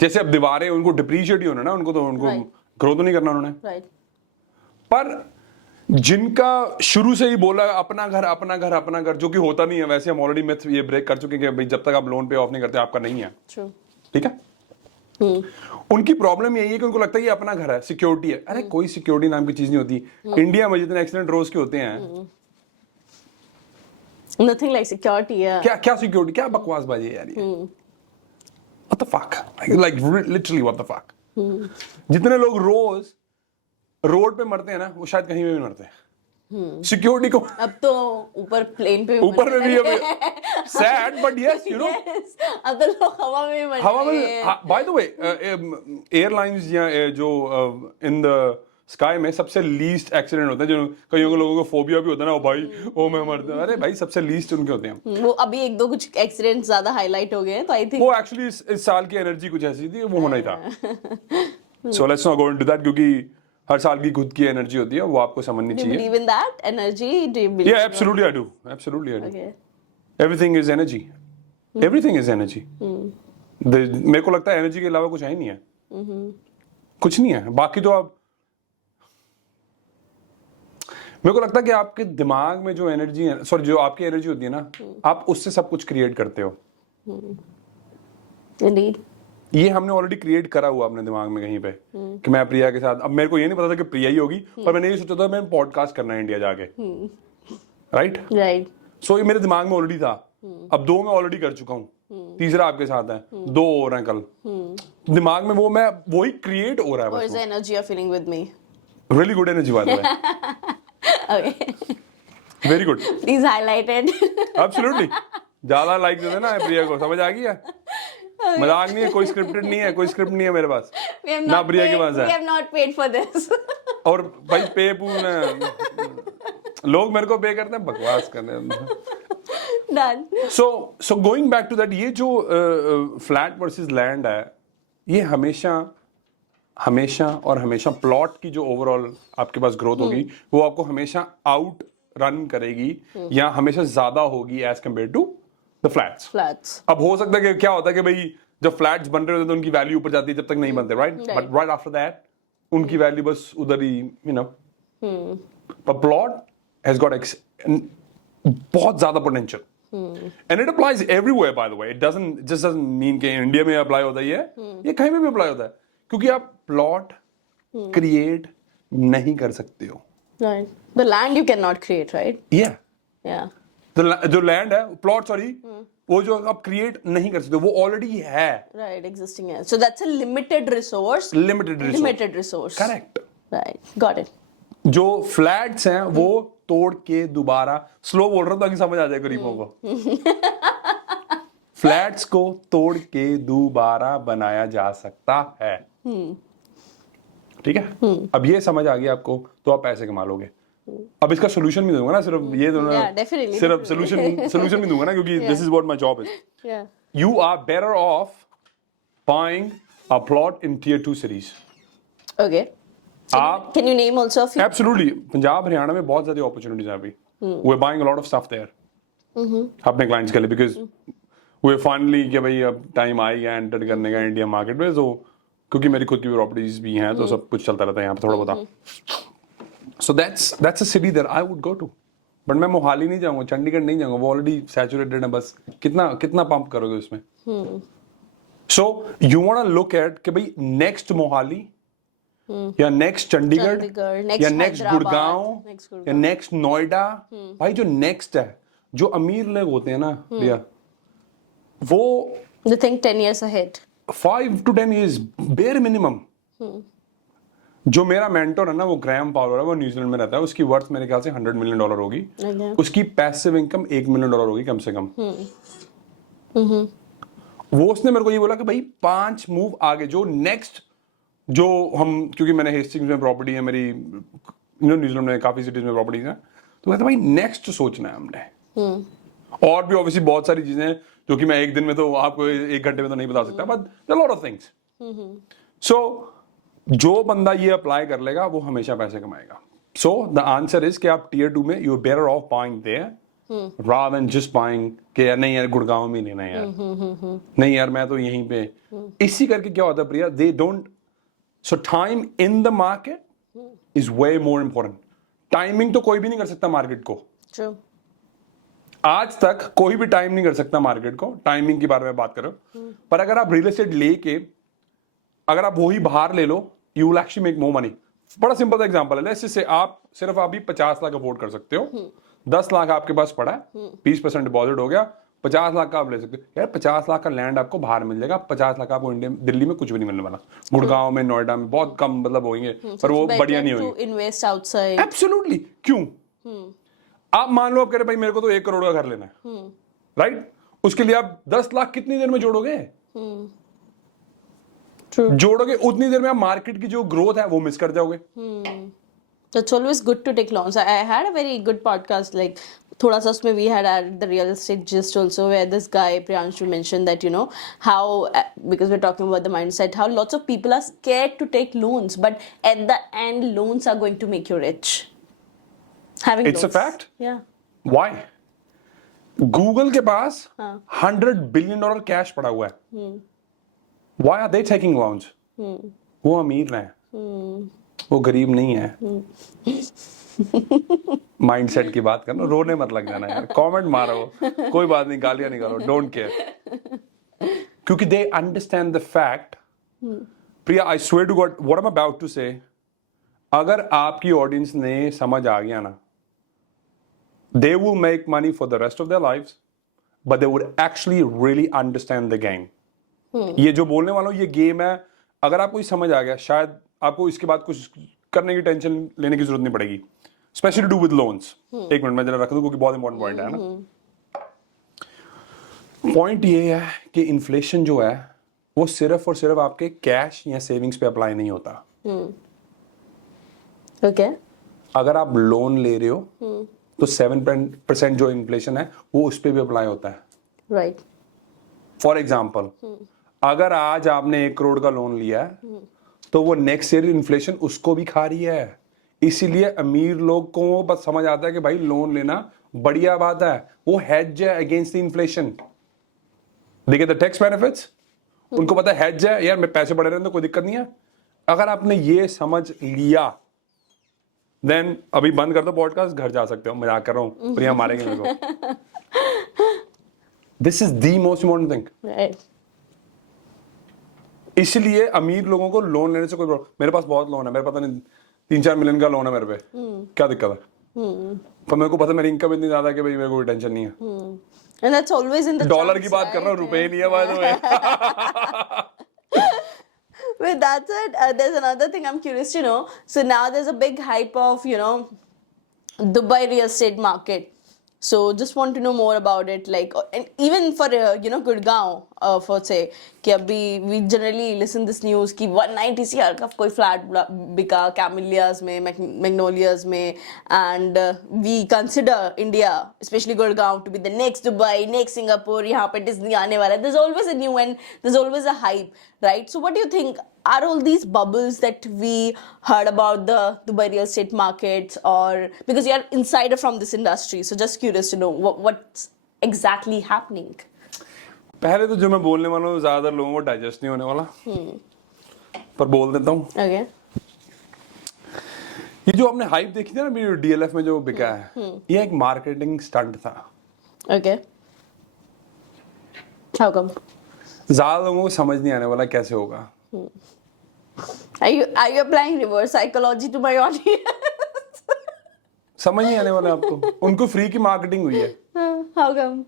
जैसे अब दीवारें, उनको डिप्रीशिएट ही होना ना, उनको Right. ग्रो तो नहीं करना उन्होंने। Right. पर जिनका शुरू से ही बोला अपना घर अपना घर अपना घर, जो कि होता नहीं है, वैसे हम ऑलरेडी मिथ ये ब्रेक कर चुके हैं कि भाई जब तक आप लोन पे ऑफ नहीं करते आपका नहीं है। True. ठीक है। उनकी प्रॉब्लम यही है कि उनको लगता है ये अपना घर है, सिक्योरिटी है। अरे कोई सिक्योरिटी नाम की चीज नहीं होती। इंडिया में जितने एक्सीडेंट रोज के होते हैं, Nothing like security, yeah. क्या सिक्योरिटी, क्या बकवासबाजी है यार ये। What the fuck? Like literally what the fuck? जितने लोग रोज रोड पे मरते हैं ना, वो शायद कहीं पे भी मरते हैं। सिक्योरिटी को अब तो ऊपर प्लेन पे भी ऊपर में मरते भी हैं। अभी sad, but yes you know, Yes, अब तो लोग हवा में भी मर हवा रहे में। हैं। बाय द वे, एयरलाइंस या जो इन द स्काई में सबसे लीस्ट एक्सीडेंट होते हैं, जो कईयों के लोगों को फोबिया भी होता है ना, ओ भाई ओ मैं मरता हूं। अरे भाई, सबसे लीस्ट उनके होते हैं। वो अभी एक दो कुछ एक्सीडेंट ज्यादा हाईलाइट हो गए हैं, तो आई थिंक वो एक्चुअली इस साल की एनर्जी कुछ ऐसी थी, वो होना ही था। So let's not go into that, क्योंकि हर साल की खुद की एनर्जी होती है, वो आपको समझनी do you चाहिए। believe in that energy? Do you believe? Yeah, absolutely I do. Absolutely I do. Okay. Everything is energy. Everything is energy. मेरे को लगता है एनर्जी के अलावा कुछ है ही नहीं है। कुछ नहीं है। बाकी तो आप, मेरे को लगता है कि आपके दिमाग में जो एनर्जी है, सॉरी, जो आपकी एनर्जी होती है ना, आप उससे सब कुछ क्रिएट करते हो। Indeed. ये हमने ऑलरेडी क्रिएट करा हुआ अपने दिमाग में कहीं पे, कि मैं प्रिया के साथ, अब मेरे को ये नहीं पता था कि प्रिया ही होगी, पर मैंने ये सोचा था मैं पॉडकास्ट करना है इंडिया जाके। राइट। Right. सो ये मेरे दिमाग में ऑलरेडी था। अब 2 मैं ऑलरेडी कर चुका हूँ, तीसरा आपके साथ है, 2 और हैं कल। दिमाग में वो मैं वही क्रिएट हो रहा है What is बस। the energy you're feeling with me? Really good energy by the way, Okay. Very good, Please highlight it. Absolutely. ज्यादा लाइक दे देना प्रिया को, समझ आ गया? मजाक नहीं है, कोई स्क्रिप्टेड नहीं है, कोई स्क्रिप्ट नहीं है मेरे पास। We have ना not प्रिया के paid, पास we है। have not paid for this. और भाई पे लोग मेरे को पे करते हैं, बकवास करने। Done. So going back to that, ये जो फ्लैट वर्सेस लैंड है, ये हमेशा और हमेशा प्लॉट की जो ओवरऑल आपके पास ग्रोथ होगी, वो आपको हमेशा आउट रन करेगी, या हमेशा ज्यादा होगी as compare to the flats. Flats. अब हो सकता है कि क्या होता है कि भाई जब फ्लैट्स बन रहे होते हैं तो उनकी वैल्यू ऊपर जाती है, जब तक नहीं बनते, right? But right after that उनकी वैल्यू बस उधर ही, पर प्लॉट हैज गॉट बहुत ज्यादा potential, and it applies everywhere bye the way. It doesn't mean कि इंडिया में अप्लाई होता है ये कहीं में भी अप्लाई होता है, क्योंकि आप प्लॉट क्रिएट नहीं कर सकते हो। Right. The land you cannot create, right? Yeah. Yeah. जो लैंड है, प्लॉट सॉरी, वो जो आप क्रिएट नहीं कर सकते, वो ऑलरेडी है। Right, existing है. So that's a limited resource. Limited resource. Limited resource. Correct. Right. Got it. जो फ्लैट्स हैं वो तोड़ के दोबारा, स्लो बोल रहा हूं ताकि समझ आ जाए गरीबों को। फ्लैट्स को तोड़ के दोबारा बनाया जा सकता है। ठीक है। अब ये समझ आ गया आपको, तो आप पैसे कमा लोगे। अब इसका सोल्यूशन भी दूंगा ना, सिर्फ ये दोनों, Yeah, definitely, सिर्फ definitely. सोल्यूशन भी दूंगा ना, क्योंकि this is what my job is. Yeah. You are better off buying a plot in tier 2 cities। Okay. आप Can you name also a few? Absolutely, Punjab Haryana में बहुत ज्यादा अपॉर्चुनिटीज हैं अभी। We are buying a lot of stuff there अपने clients के लिए, because we finally कि भाई अब टाइम आ गया एंटर करने का इंडिया मार्केट में। तो क्योंकि मेरी खुद की प्रॉपर्टीज भी हैं, तो सब कुछ चलता रहता है यहाँ पे थोड़ा बहुत। So that's a city that I would go to. But मैं मोहाली नहीं जाऊंगा, चंडीगढ़ नहीं जाऊंगा, वो ऑलरेडी सैचुरेटेड है, बस कितना कितना पंप करोगे उसमें। So you want to look at कि भाई नेक्स्ट मोहाली या नेक्स्ट चंडीगढ़ next या नेक्स्ट Hyderabad, गुड़गांव next या नेक्स्ट नोएडा, भाई जो नेक्स्ट है, जो अमीर लोग होते हैं ना भैया, वो They think 10 years ahead. 5 to 10 years bare minimum. जो मेरा मेंटर है ना, वो ग्रैम पावर है, वो न्यूजीलैंड में रहता है, उसकी वर्थ मेरे ख्याल से $100 मिलियन होगी। Okay. उसकी पैसिव इनकम $1 मिलियन होगी कम से कम। वो उसने मेरे को ये बोला कि भाई 5 मूव आगे, जो नेक्स्ट, जो हम, क्योंकि मैंने हेस्टिंग्स में प्रॉपर्टी है मेरी, न्यूजीलैंड में काफी सिटीज में प्रॉपर्टीज है, तो कहता भाई नेक्स्ट सोचना है हमने। और भी ऑब्वियसली बहुत सारी चीजें जो कि मैं एक दिन में तो आपको 1 घंटे में तो नहीं बता सकता, बट लॉट ऑफ थिंग्स। सो जो बंदा ये अप्लाई कर लेगा वो हमेशा पैसे कमाएगा। सो द आंसर इज कि आप टीयर 2 में you are better off buying there rather than just buying कि यार नहीं यार गुड़गांव में लेना है यार, नहीं यार मैं तो यहीं पे। इसी करके क्या होता है Priya, they don't, so time in the market is way more important. Timing तो कोई भी नहीं कर सकता मार्केट को। True. आज तक कोई भी टाइम नहीं कर सकता मार्केट को, टाइमिंग के बारे में बात करो। पर अगर आप रियल एस्टेट लेके अगर आप वही बाहर ले लो, you will actually make more money. बड़ा सिंपल सा एग्जांपल है, लेट्स से आप सिर्फ अभी 50 लाख अफोर्ड कर सकते हो, 10 लाख आपके पास पड़ा है, 20% डिपॉजिट हो गया, 50 लाख का आप ले सकते हो। यार 50 लाख का लैंड आपको बाहर मिल जाएगा, 50 लाख आपको इंडिया दिल्ली में कुछ भी नहीं मिलने वाला, गुड़गांव में, नोएडा में बहुत कम मतलब होंगे, पर वो बढ़िया नहीं होंगे। Invest outside. एब्सोल्युटली। क्यों? आप मान लो आप कह रहे भाई मेरे को तो 1 करोड़ का घर लेना है, राइट? उसके लिए आप 10 लाख कितनी देर में जोड़ोगे? जोड़ोगे उतनी देर में आप मार्केट की जो ग्रोथ है वो मिस कर जाओगे। So it's always good to take loans. I had a very good podcast, like thoda sa usme we had at the real estate gist also, where this guy Priyanshu mentioned that, you know, how because we're talking about the mindset, how lots of people are scared to take loans, but at the end loans are going to make you rich. Having It's a loans. fact. Yeah. Why? Google के पास $100 billion cash पड़ा हुआ है। Why are they taking loans? वो अमीर हैं, वो गरीब नहीं है। माइंडसेट की बात करना, रोने मत लग जाना यार, कमेंट मारो, कोई बात नहीं, गालियां नहीं करो, डोंट केयर, क्योंकि they understand the fact. Priya, I swear to God what I am about to say, अगर आपकी ऑडियंस ने समझ आ गया ना, they will make money for the rest of their lives, but they would actually really understand the game. ये जो बोलने वाला हूँ, ये गेम है, अगर आपको ये समझ आ गया, शायद आपको इसके बाद कुछ करने की टेंशन लेने की जरूरत नहीं पड़ेगी, specially to do with loans. 1 minute में जरा रख दूं क्योंकि बहुत इंपॉर्टेंट पॉइंट है ना। पॉइंट ये है कि इन्फ्लेशन जो है वो सिर्फ और सिर्फ आपके कैश या सेविंग्स पे अप्लाई नहीं होता। Okay. अगर आप लोन ले रहे हो तो 7% जो इन्फ्लेशन है वो उस पर भी अप्लाई होता है। Right. फॉर एग्जाम्पल, अगर आज आपने 1 करोड़ का लोन लिया है तो वो नेक्स्ट ईयर इन्फ्लेशन उसको भी खा रही है। इसीलिए अमीर लोग को बस समझ आता है कि भाई लोन लेना बढ़िया बात है, वो हेज है अगेंस्ट द इन्फ्लेशन। देखिए द टैक्स बेनिफिट्स, उनको पता है हेज है, यार मेरे पैसे बढ़े रहे तो कोई दिक्कत नहीं है। अगर आपने ये समझ लिया, देन अभी बंद कर दो पॉडकास्ट, घर जा सकते हो। मजाक कर रहा हूँ, प्रिया मारेंगे मेरे को। This is the most important thing. Right. इसलिए अमीर लोगों को लोन लेने से कोई प्रॉब्लम, मेरे पास बहुत लोन है, मेरे पता नहीं 3-4 मिलियन का लोन है मेरे पे, क्या दिक्कत है? पर मेरे को पता मेरी इनकम इतनी ज्यादा है कि भाई मेरे को कोई टेंशन नहीं है। And that's always in the dollar charts, की बात कर रहा हूँ, रुपए ही नहीं है bye the way. With that said, there's another thing I'm curious to know. So now there's a big hype of, you know, Dubai real estate market. So just want to know more about it. Like, and even for, you know, Gurgaon, for say, कि अभी we generally listen this news कि 190 CR का कोई flat बिका कैमिलियाज में, मैग्नोलियाज में, and we consider India, especially Gurgaon, to be the next Dubai, next Singapore. यहाँ पे Disney आने वाला है. There's always a new and there's always a hype, right? So what do you think? Are all these bubbles that we heard about the Dubai real estate markets, or because you're insider from this industry, so just curious to know what's exactly happening? पहले तो जो मैं बोलने वाला हूँ ज्यादा लोगों को डाइजेस्ट नहीं होने वाला, पर बोल देता हूँ। Okay. ये जो आपने हाइप देखी थी ना मेरी डीएलएफ में जो बिका है, ये एक मार्केटिंग स्टंट था। Okay. How come? ज्यादा लोगों को समझ नहीं आने वाला कैसे होगा। Are you applying reverse psychology to my audience? समझ नहीं आने वाला आपको, उनको फ्री की मार्केटिंग हुई है How come?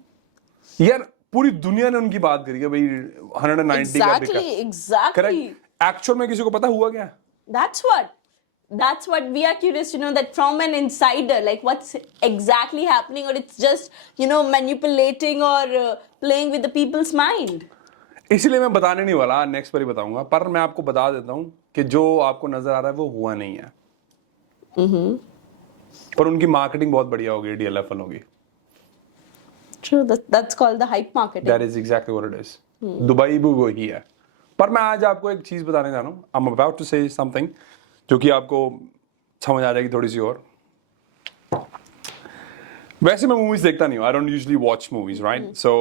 यार, पूरी दुनिया ने उनकी बात करी है भाई 190 का बिका। Exactly. करेक्ट। एक्चुअल में किसी को पता हुआ क्या? That's what we are curious to know, that from an insider, like what's exactly happening, or it's just, manipulating or playing with the people's mind. इसीलिए मैं बताने नहीं वाला, नेक्स्ट पर ही बताऊंगा, पर मैं आपको बता देता हूं कि जो आपको नजर आ रहा है वो हुआ नहीं है। पर उनकी मार्केटिंग बहुत बढ़िया होगी, डीएलएफ होगी। True, that's called the hype marketing. That is exactly what it is. Dubai भी वही है। पर मैं आज आपको एक चीज बताने जा रहा हूँ। I'm about to say something जो कि आपको समझ आ जाएगी थोड़ी सी और। वैसे मैं मूवीज देखता नहीं हूँ। I don't usually watch movies, right? So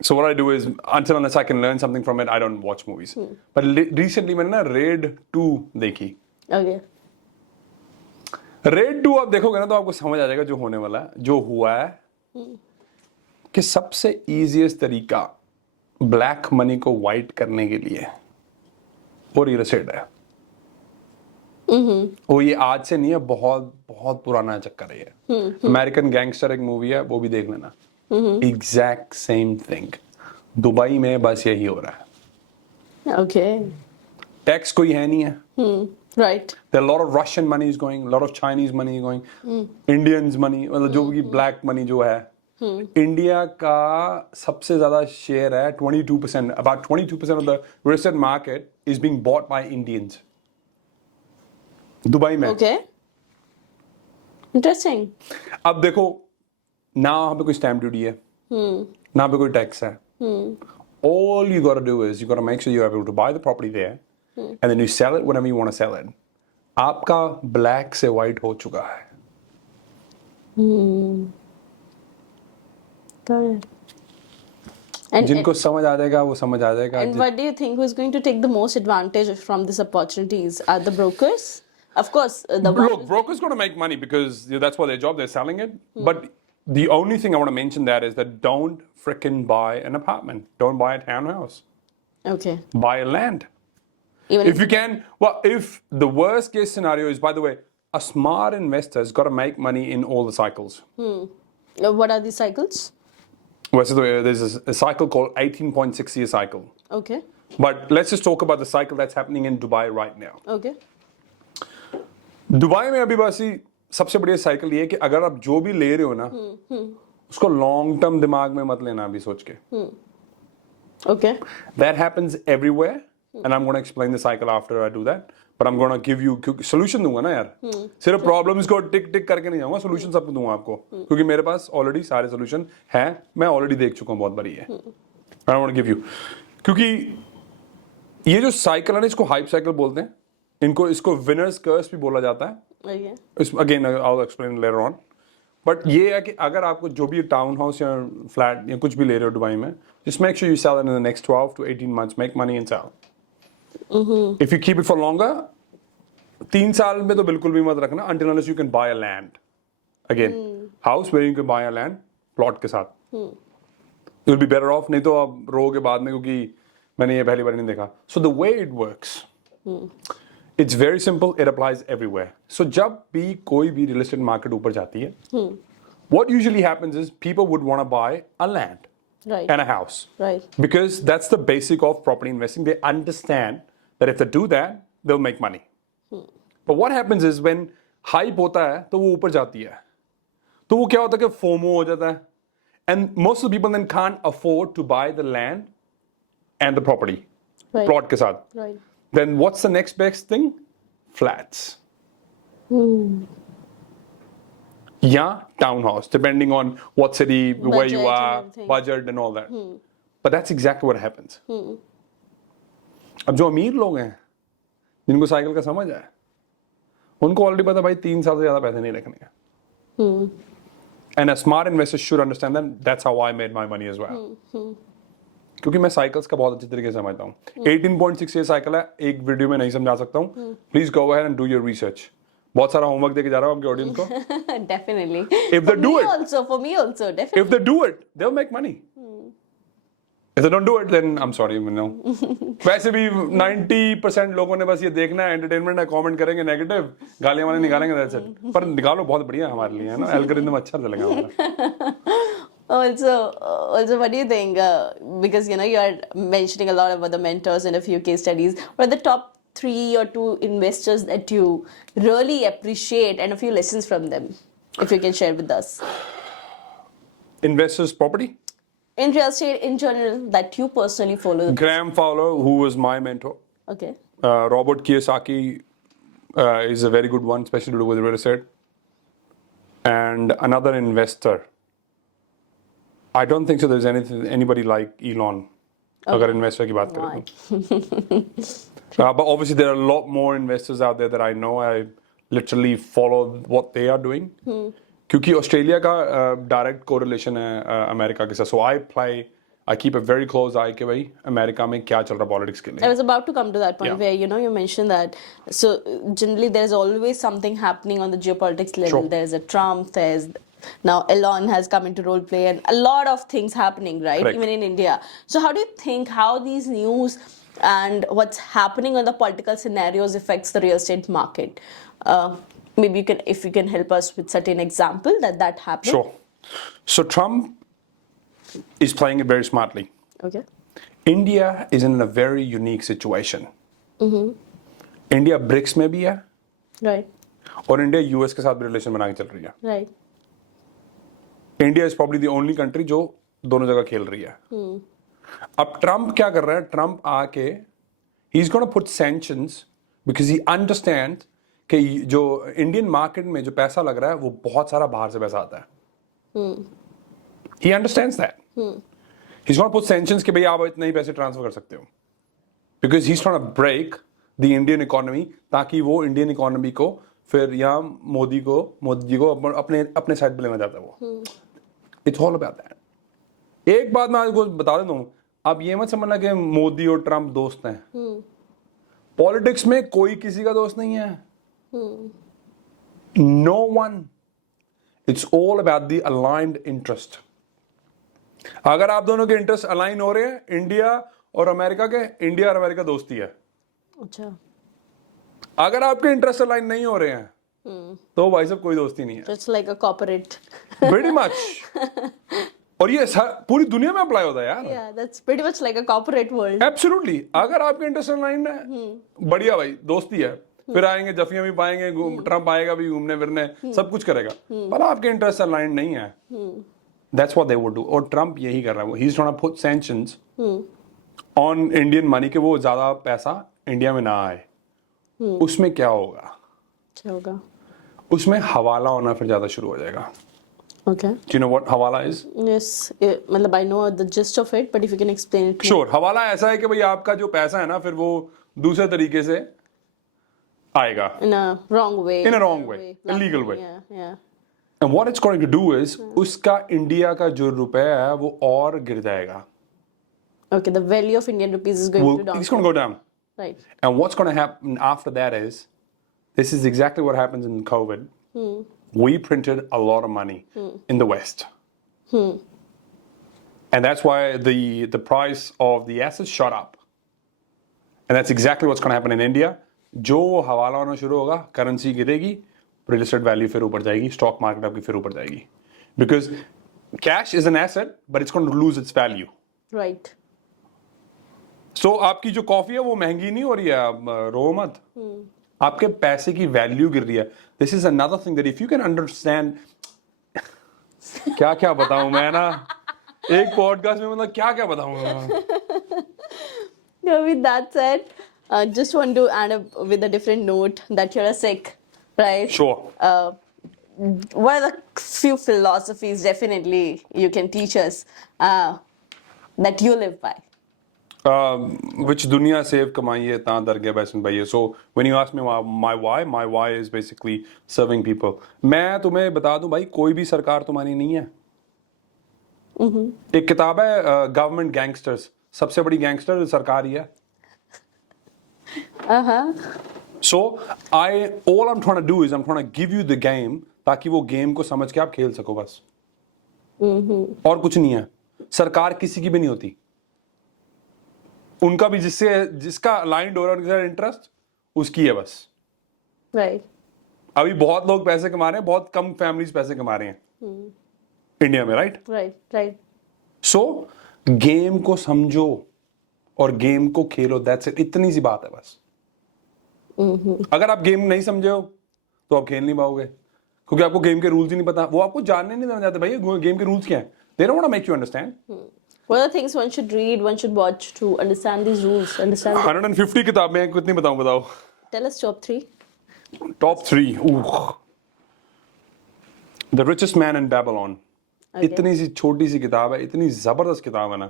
what I do is, until unless I can learn something from it, I don't watch movies. But recently मैंने ना रेड 2 देखी। Okay. रेड 2 आप देखोगे ना तो आपको समझ आ जाएगा जो होने वाला है, जो हुआ है, कि सबसे इजीएस्ट तरीका ब्लैक मनी को वाइट करने के लिए वो रियल एस्टेट है। वो ये आज से नहीं है, बहुत बहुत पुराना चक्कर है ये। अमेरिकन गैंगस्टर एक मूवी है, वो भी देख लेना। एग्जैक्ट सेम थिंग दुबई में बस यही हो रहा है। Okay. टैक्स कोई है नहीं है। Right. There are a lot of Russian money is going, a lot of Chinese money is going, Indians money, मतलब जो भी black money जो है, इंडिया का सबसे ज्यादा शेयर है 22%, about 22% of the real estate market is being bought by Indians. Dubai में। Okay. Interesting. अब देखो ना वहां पे कोई स्टैम्प ड्यूटी है, ना पे कोई टैक्स है। All you gotta do is you gotta make sure you're able to buy the property there, and then you sell it whenever you want to sell it. आपका ब्लैक से white हो चुका है। Got it. And, जिनको समझ आ जाएगा वो समझ आ जाएगा। and what do you think, who's going to take the most advantage from these opportunities? Are the brokers? Of course, the Look, brokers going to make money because that's what their job. They're selling it. But the only thing I want to mention that is that don't frickin' buy an apartment. Don't buy a townhouse. Okay. Buy a land. Even If you can, well, if the worst case scenario is, by the way, a smart investor has got to make money in all the cycles. What are these cycles? Well, so there's a cycle called 18.6 year cycle. Okay. But let's just talk about the cycle that's happening in Dubai right now. Okay. Dubai में अभी बस ही सबसे बढ़िया cycle ये है कि अगर आप जो भी ले रहे हो ना, उसको लॉन्ग टर्म दिमाग में मत लेना अभी सोच के। Okay. That happens everywhere, and I'm going to explain the cycle after I do that. But I'm going to give you solution दूंगा ना यार। सिर्फ प्रॉब्लम्स को टिक टिक करके नहीं जाऊंगा, सॉल्यूशन सब दूंगा आपको, क्योंकि मेरे पास ऑलरेडी सारे सॉल्यूशन हैं, मैं ऑलरेडी देख चुका हूँ, बहुत बड़ी है। I want to give you, क्योंकि ये जो साइकिल है ना, इसको हाइप साइकिल बोलते हैं, इसको विनर्स कर्स भी बोला जाता है। Okay. Again I will explain later on. But ये है कि अगर आपको जो भी टाउन हाउस या फ्लैट या कुछ भी ले रहे हो दुबई में, just make sure you sell it in the next 12 to 18 months, make money and sell. If you keep it for longer, 3 साल में तो बिल्कुल भी मत रखना, until unless you can buy a land. Again, house where you can buy a land, plot के साथ. You'll be better off, नहीं तो आप रोगे बाद में, क्योंकि मैंने ये पहली बार नहीं देखा. So the way it works, it's very simple, it applies everywhere. So जब भी कोई भी real estate market ऊपर जाती है, what usually happens is people would want to buy a land. Right. And a house. Right. Because that's the basic of property investing. They understand that if they do that, they'll make money. But what happens is when hype होता है तो वो ऊपर जाती है, तो वो क्या होता है कि FOMO हो जाता है, and most of the people then can't afford to buy the land and the property. Right. Plot के साथ. Right. Then what's the next best thing? Flats. Yeah, townhouse, depending on what city, where you Budget and are, everything. budget and all that. But that's exactly what happens. अब जो अमीर लोग हैं, जिनको cycle का समझ है, उनको ऑलरेडी पता भाई 3 साल से ज्यादा पैसे नहीं रखने का. And a smart investor should understand that. That's how I made my money as well. क्योंकि मैं साइकिल्स का बहुत अच्छी तरीके से समझता हूँ। 18.6 ये साइकिल है, एक वीडियो में नहीं समझा सकता हूँ। Please go ahead and do your research. बहुत सारा होमवर्क देके जा रहा हूँ आपके ऑडियंस को। Definitely. If they do it, For me also, definitely. if they do it, they'll make money. If they don't do it, then I'm sorry, no. वैसे भी 90% लोगों ने बस ये देखना है, एंटरटेनमेंट है, कमेंट करेंगे नेगेटिव, गालियां वाले निकालेंगे, that's it. पर निकालो, बहुत बढ़िया है हमारे लिए, है ना? एल्गोरिथम अच्छा चलेगा हमारा। Also, what do you think? Because you know you are mentioning a lot about the mentors and a few case studies. What are the top 3 or 2 investors that you really appreciate and a few lessons from them, if you can share with us? Investors property. In real estate in general, that you personally follow. Graham Fowler, who was my mentor. Okay. Robert Kiyosaki is a very good one, especially to do with real estate. And another investor. I don't think so. There's anybody like Elon. अगर investor की बात करें तो. But obviously there are a lot more investors out there that I know. I literally follow what they are doing. क्योंकि Australia का direct correlation है America के साथ. So I keep a very close eye कि भाई America में क्या चल रहा है पॉलिटिक्स के लिए. I was about to come to that point where you mentioned that. So generally there is always something happening on the geopolitics level. Sure. There's a Trump. There's now Elon has come into role play and a lot of things happening, right? Correct. Even in India. So how do you think how these news and what's happening on the political scenarios affects the real estate market? Maybe if you can help us with certain example that happened. Sure. So Trump is playing it very smartly. Okay. India is in a very unique situation. India BRICS में भी है Right. और India US के साथ भी relation बना के चल रही है. Right. India is probably the only country जो दोनों जगह खेल रही है. अब ट्रम्प क्या कर रहा है? ट्रम्प आके ही is gonna put sanctions because he understand कि जो इंडियन मार्केट में जो पैसा लग रहा है वो बहुत सारा बाहर से पैसा आता है. He understands that. He is gonna put sanctions कि भाई आप इतने ही पैसे ट्रांसफर कर सकते हो because he is gonna break the Indian economy ताकि वो इंडियन इकोनॉमी को फिर यहाँ मोदी जी को अपने साइड पे लेना चाहता है वो. It's all about that. एक बात मैं आपको बता देता हूँ, आप ये मत समझना कि मोदी और ट्रम्प दोस्त हैं. पॉलिटिक्स में कोई किसी का दोस्त नहीं है. No one. It's all about the aligned interest. अगर आप दोनों के इंटरेस्ट अलाइन हो रहे हैं, इंडिया और अमेरिका दोस्ती है. अच्छा. अगर आपके इंटरेस्ट अलाइन नहीं हो रहे हैं तो भाई साहब कोई दोस्ती नहीं है. It's like a corporate. Pretty much. और ये पूरी दुनिया में अप्लाई होता है यार. Yeah, that's pretty much like a corporate world. Absolutely. अगर आपके इंटरेस्ट अलाइन है, बढ़िया भाई, दोस्ती है. फिर आएंगे, जफियां भी पाएंगे, ट्रम्प आएगा भी घूमने फिरने, सब कुछ करेगा. पर आपके इंटरेस्ट अलाइन नहीं है, that's what they would do. और ट्रम्प यही कर रहा है. He is trying to put sanctions on Indian money कि वो ज्यादा पैसा इंडिया में ना आए. उसमें क्या होगा? उसमें हवाला होना फिर ज्यादा शुरू हो जाएगा. Okay. Do you know what हवाला is? Yes, मतलब I know the gist of it, but if you can explain it. Sure. हवाला ऐसा है कि भाई आपका जो पैसा है ना फिर वो दूसरे तरीके से आएगा. In a wrong way. In a wrong way. Illegal way. Yeah. And what it's going to do is उसका इंडिया का जो रुपया है वो और गिर जाएगा. Okay, the value of Indian rupees is going to down. It's going to go down. Right. And what's going to happen after that is, this is exactly what happens in COVID. We printed a lot of money in the West. And that's why the price of the assets shot up. And that's exactly what's going to happen in India. जो हवाला होना शुरू होगा, currency गिरेगी, real estate value फिर ऊपर जाएगी, stock market आपकी फिर ऊपर जाएगी. Because cash is an asset, but it's going to lose its value. Right. So आपकी जो कॉफी है वो महंगी नहीं हो रही है, रो मत. आपके पैसे की वैल्यू गिर रही है. This is another thing that if you can understand. क्या क्या बताऊं मैं ना, एक पॉडकास्ट में मतलब क्या क्या बताऊं. With that said, just want to add up with a different note that you're a Sikh, right? Sure. What are the few philosophies definitely you can teach us that you live by? Which दुनिया save कमाइए ता दरगाह बैसन भाई. So when you ask me my why is basically serving people. मैं तुम्हें बता दूं भाई, कोई भी सरकार तुम्हारी नहीं है. एक किताब है गवर्नमेंट गैंगस्टर्स. सबसे बड़ी गैंगस्टर सरकार ही है. So all I'm trying to do is I'm trying to give you the game ताकि वो गेम को समझ के आप खेल सको बस. और कुछ नहीं है. सरकार किसी की भी नहीं होती. उनका भी जिसका अलाइंड हो रहा है उनके साथ इंटरेस्ट उसकी है बस. Right. अभी बहुत लोग पैसे कमा रहे हैं, बहुत कम फैमिलीज पैसे कमा रहे हैं इंडिया में, राइट? Right. सो गेम को समझो और गेम को खेलो, दैट्स इट. इतनी सी बात है बस. अगर आप गेम नहीं समझे हो तो आप खेल नहीं पाओगे, क्योंकि आपको गेम के रूल्स ही नहीं पता. वो आपको जानने नहीं देना चाहते भाई गेम के रूल्स क्या है. They don't want to make you understand. What are the things one should read, one should watch to understand these rules? 150 किताबें हैं, कितनी बताओ. Tell us top 3. Top 3. The richest man in Babylon. इतनी सी छोटी सी किताब है, इतनी जबरदस्त किताब है ना.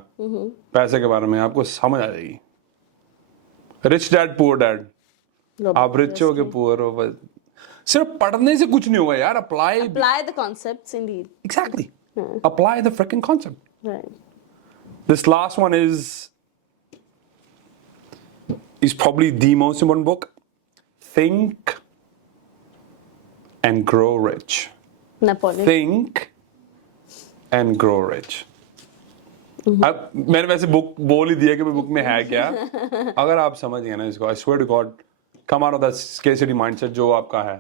पैसे के बारे में आपको समझ आ जाएगी. Rich dad poor dad. आप रिच हो के पुअर हो, बस सिर्फ पढ़ने से कुछ नहीं होगा यार. Apply the concepts indeed. Exactly. Apply the freaking concept. Right. This last one is probably the most important book. Think and Grow Rich. Napoleon. Think and Grow Rich. अब मैंने वैसे बुक बोल ही दिया कि बुक में है क्या. अगर आप समझ गए ना इसको, I swear to God, come out of that scarcity mindset जो आपका है.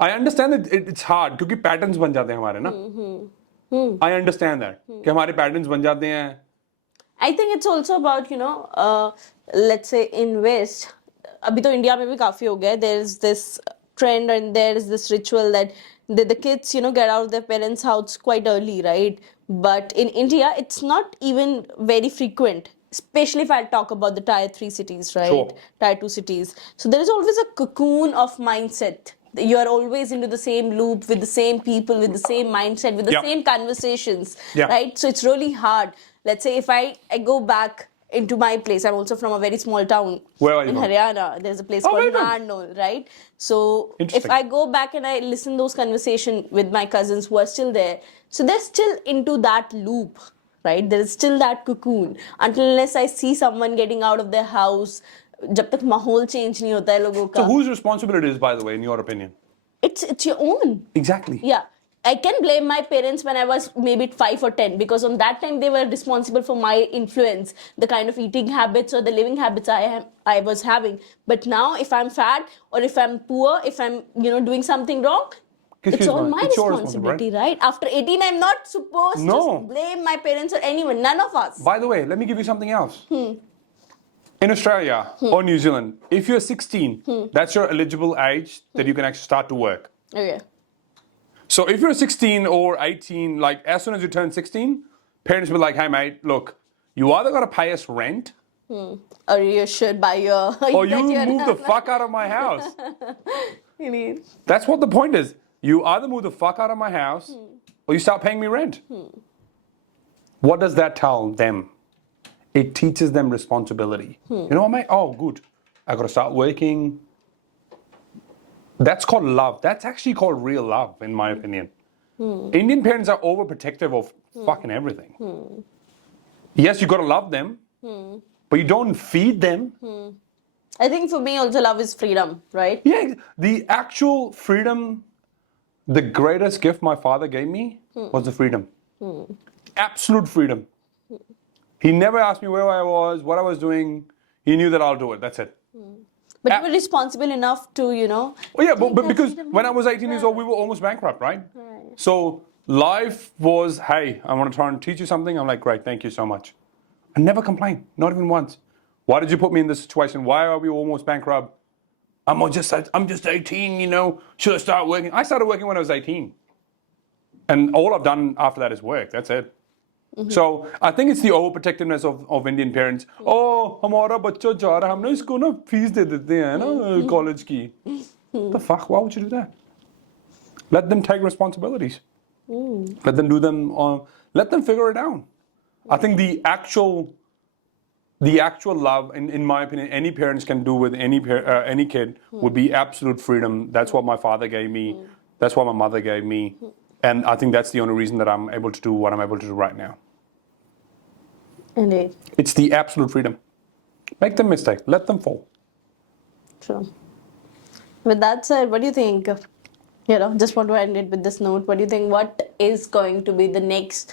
I understand that it's hard क्योंकि पैटर्न्स बन जाते हैं हमारे ना. I understand that कि हमारे पैटर्न्स बन जाते हैं. I think it's also about, let's say in West, अभी तो इंडिया में भी काफी हो गया है. There is this trend and there is this ritual that the kids, get out of their parents' house quite early, right? But in India, it's not even very frequent. Especially if I talk about the tier 3 cities, right? Sure. Tier 2 cities. So there is always a cocoon of mindset. You are always into the same loop with the same people, with the same mindset, with the Yeah. same conversations, Yeah. right? So it's really hard. Let's say if I go back into my place, I'm also from a very small town Where are you in from? Haryana. There's a place Oh, called very good. Narnaul, right? So if Interesting. I go back and I listen those conversations with my cousins who are still there, so they're still into that loop, right? There is still that cocoon until unless I see someone getting out of their house. जब तक माहौल change नहीं होता है लोगों So का. whose responsibility is, by the way, in your opinion? It's your own. Exactly. Yeah. I can blame my parents when I was maybe 5 or 10 because on that time they were responsible for my influence, the kind of eating habits or the living habits I was having. But now if I'm fat or if I'm poor, if I'm doing something wrong, it's all my It's your responsibility, right? After 18, I'm not supposed No. to blame my parents or anyone, none of us. By the way, let me give you something else. In Australia or New Zealand, if you're 16, that's your eligible age that you can actually start to work. Okay. So if you're 16 or 18, like as soon as you turn 16, parents will be like, hey mate, look, you either got to pay us rent Or you should buy your... or you move the fuck out of my house. You need... That's what the point is. You either move the fuck out of my house or you start paying me rent. What does that tell them? It teaches them responsibility. You know what, mate? Oh, good. I got to start working. That's called love. That's actually called real love, in my opinion. Indian parents are overprotective of fucking everything. Yes, you got to love them, but you don't feed them. I think for me also love is freedom, right? Yeah, the actual freedom, the greatest gift my father gave me was the freedom. Absolute freedom. He never asked me where I was, what I was doing. He knew that I'll do it. That's it. But you were responsible enough to, Oh yeah, but that because freedom. when I was 18 years old, we were almost bankrupt, right? So life was, hey, I want to try and teach you something. I'm like, great, thank you so much. I never complained, not even once. Why did you put me in this situation? Why are we almost bankrupt? I'm just 18, should I start working? I started working when I was 18. And all I've done after that is work. That's it. So I think it's the overprotectiveness of Indian parents. Oh, हमारा बच्चा जा रहा है, हमने इसको ना fees दे देते हैं ना college की. The fuck? Why would you do that? Let them take responsibilities. Let them do them. Let them figure it out. I think the actual love, in my opinion, any parents can do with any kid would be absolute freedom. That's what my father gave me. That's what my mother gave me. And I think that's the only reason that I'm able to do what I'm able to do right now. Indeed. It's the absolute freedom. Make the mistake. Let them fall. True. With that said, what do you think? Just want to end it with this note. What do you think? What is going to be the next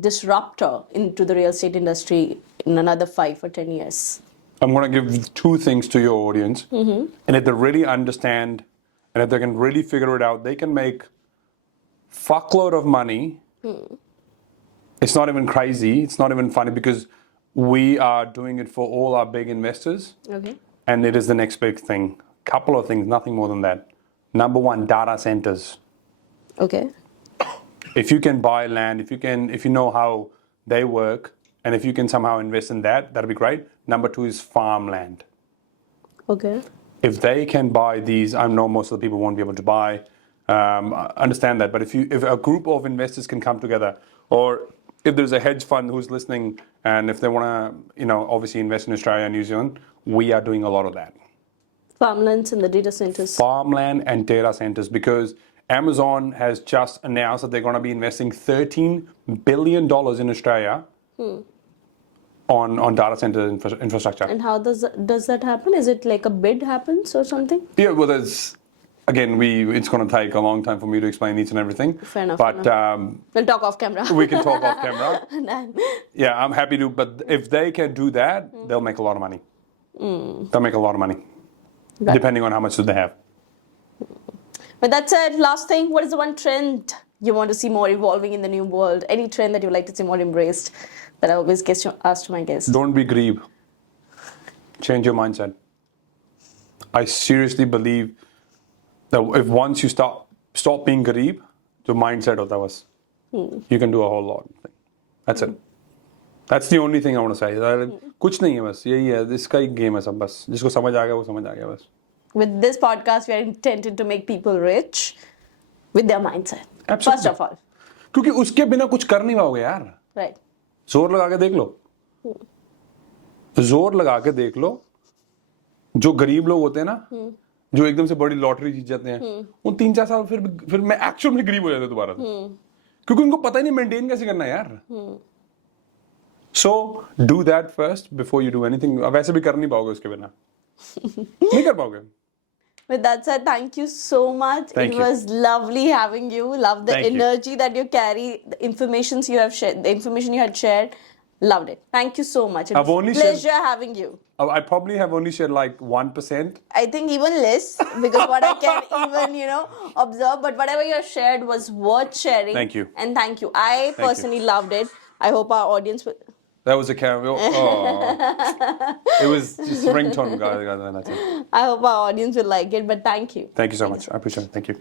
disruptor into the real estate industry in another 5 or 10 years? I'm going to give two things to your audience. And if they really understand and if they can really figure it out, they can make fuckload of money. It's not even crazy. It's not even funny because we are doing it for all our big investors. Okay. And it is the next big thing. Couple of things, nothing more than that. Number one, data centers. Okay. If you can buy land, if you know how they work, and if you can somehow invest in that, that'd be great. Number two is farmland. Okay. If they can buy these, I know most of the people won't be able to buy. I understand that, but if a group of investors can come together, or if there's a hedge fund who's listening, and if they want to, obviously invest in Australia and New Zealand, we are doing a lot of that. Farmlands and the data centers. Farmland and data centers, because Amazon has just announced that they're going to be investing $13 billion in Australia on data center infrastructure. And how does that happen? Is it like a bid happens or something? Yeah, well, it's going to take a long time for me to explain each and everything. Fair enough. But we'll talk off camera. we can talk off camera. Yeah, I'm happy to. But if they can do that, they'll make a lot of money. They'll make a lot of money, depending on how much do they have. But that said, last thing, what is the one trend you want to see more evolving in the new world? Any trend that you would like to see more embraced that I always ask to my guests? Don't be greeb. Change your mindset. I seriously believe that if once you stop being greeb, the mindset of that was, you can do a whole lot. That's it. That's the only thing I want to say. कुछ नहीं है बस यही है. इसका एक game है सब बस. जिसको समझ आ गया वो समझ आ गया बस. With this podcast, we are intended to make people rich with their mindset. Absolutely. First of all. क्योंकि उसके बिना कुछ कर नहीं पाओगे यार. Right. जोर लगा के देख लो. जोर लगा के देख लो. जो गरीब लोग होते हैं ना, जो एकदम से बड़ी लॉटरी जीत जाते हैं, वो 3-4 साल फिर मैं एक्चुअल में गरीब हो जाते हैं दोबारा. क्योंकि उनको पता ही नहीं मेंटेन कैसे करना है यार. So do that first before you do anything. वैसे भी कर नहीं पाओगे उसके बिना. नहीं कर पाओगे. With that said, thank you so much. Thank it you. was lovely having you. Love the Thank you. energy that you carry, the information you have shared, the information you had shared. Loved it. Thank you so much. It I've was only a pleasure having you. I probably have only shared like 1%. I think even less because what I can even observe, but whatever you have shared was worth sharing. Thank you. And thank you. I personally loved it. I hope our audience will. That was a camera. Oh. It was just ringtone, guys. That's it. I hope our audience will like it. But thank you. Thank you so much. I appreciate it. Thank you.